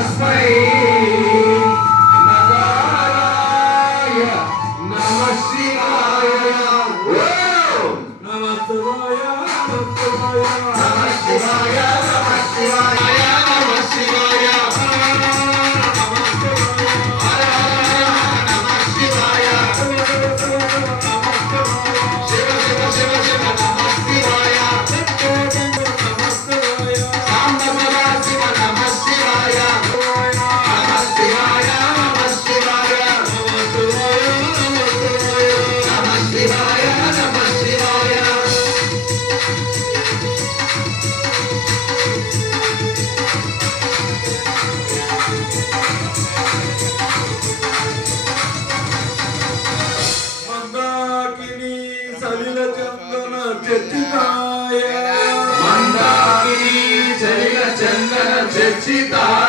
Nosso país. divertida.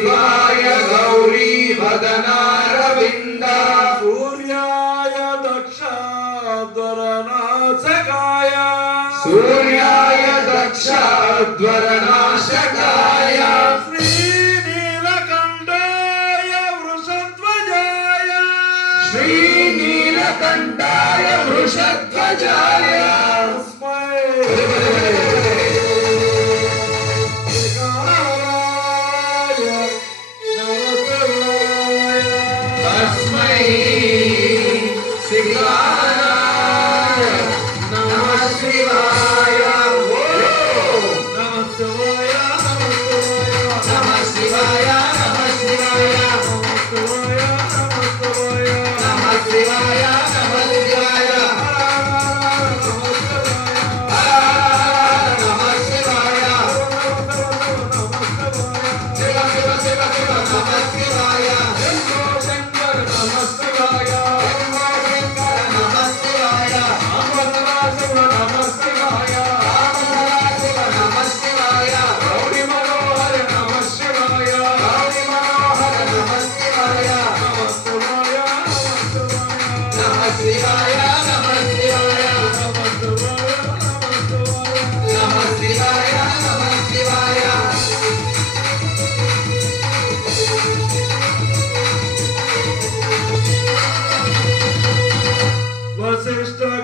शिवाय गौरी वदनारविन्द सूर्याय दक्षाद्वरनाशकाय सूर्याय दक्षाद्वरनाशकाय श्रीनीलकण्ठाय वृषध्वजाय श्रीनीलकण्ठाय वृषध्वजाय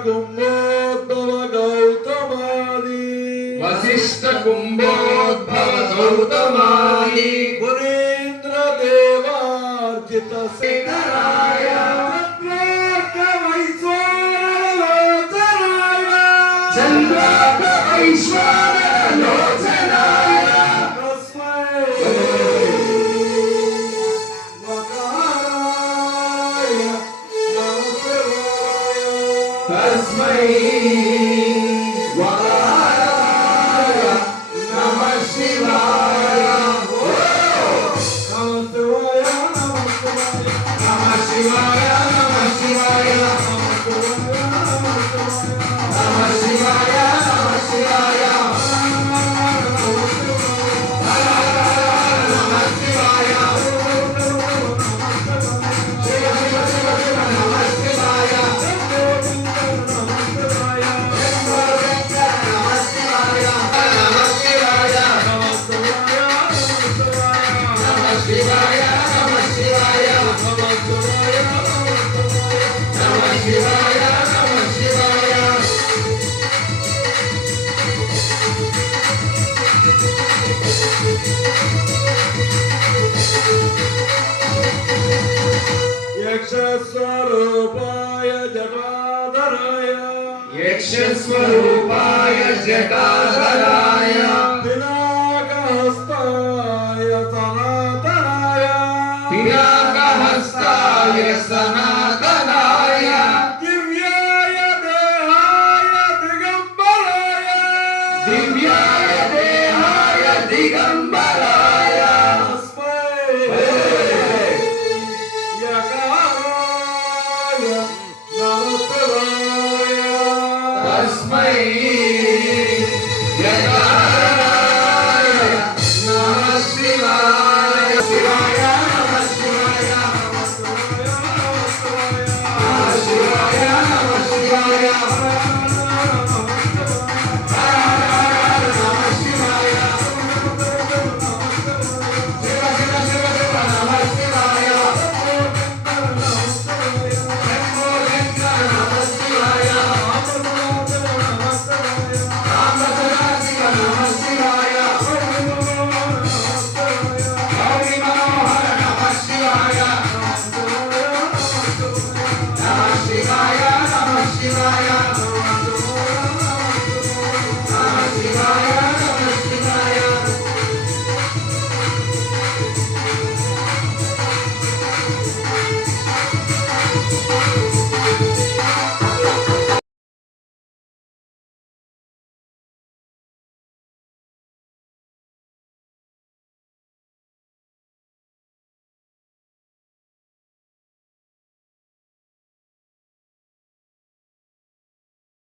कुम्भोद्भव गौतमानि वसिष्ठ कुम्भोद्भव गौतमानि पुरीन्द्र देवार्जित सिद्धराय चन्द्राय वैश्वर Shiva. యక్షస్వరూపాయ జటాధరాయ యక్షస్వరూపాయ జటాధరాయ తస్మై.